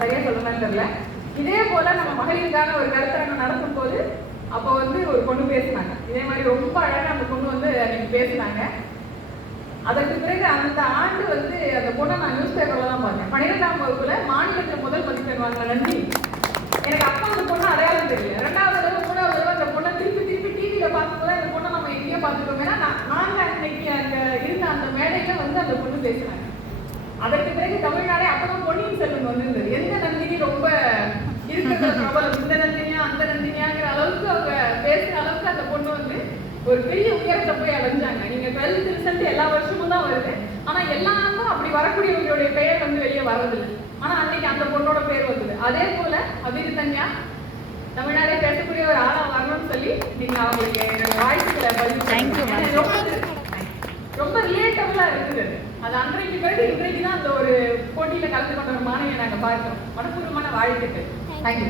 சரியா சொல்லணும்னு தெரியல. இதே போல நம்ம மகளிருக்கான ஒரு கருத்தரங்கம் நடத்தும் போது அப்போ வந்து ஒரு பொண்ணு பேசினாங்க. இதே மாதிரி ரொம்ப அழகாக அந்த பொண்ணு வந்து அன்னைக்கு பேசினாங்க. அதற்கு பிறகு அந்த ஆண்டு வந்து அந்த பொண்ணை நான் நியூஸ் பேப்பர்ல தான் பார்த்தேன். 12ஆம் வகுப்புல மாநிலத்தில் முதல் மதிப்பெண் வாங்கின நன்றி. எனக்கு அப்பா அந்த பொண்ணு அடையாளம் தெரியல. 2வது தடவை 3வது தடவை அந்த பொண்ணை திருப்பி டிவியில பார்க்கும்போது அந்த பொண்ணை நம்ம எங்கேயோ பார்த்துக்கோங்க. ஏன்னா நாங்க அன்னைக்கு அங்க இருந்த அந்த மேடையில வந்து அந்த பொண்ணு பேசினாங்க. அதற்கு பிறகு தமிழ்நாடே அப்பதான் பொன்னியின் செல்வன் வந்திருந்தது. எந்த நந்தினி ரொம்ப இருக்கிற பிரபலம், இந்த நந்தினியா அந்த நந்தினியாங்கிற அளவுக்கு அவங்க பேசுற அளவுக்கு அந்த பொண்ணு வந்து ஒரு பெரிய உயரத்தை போய் அடைஞ்சாங்க. நீங்க 12th ரிசல்ட் எல்லா வருஷமும் தான் வருது. ஆனா எல்லாருக்கும் அப்படி வரக்கூடியவங்களுடைய பெயர் வந்து வெளியே வர்றதில்லை. ஆனா அன்னைக்கு அந்த பொண்ணோட பேர் வந்தது. அதே போல அபிரிதன்யா தமிழ்நாடே பேசக்கூடிய ஒரு ஆளா வரணும்னு சொல்லி நீங்க அவங்களுக்கு என்னோட வாழ்த்துக்களை பதிவு. ரொம்ப ரிலேட்டபிளா இருக்குது. அது அன்றைக்கு பிறகு இன்றைக்கு தான் அந்த ஒரு போட்டியில கலந்து கொண்ட ஒரு மாணவியை நாங்க பார்க்கிறோம். மனப்பூர்வமான வாழ்த்துக்கள். தேங்க்யூ.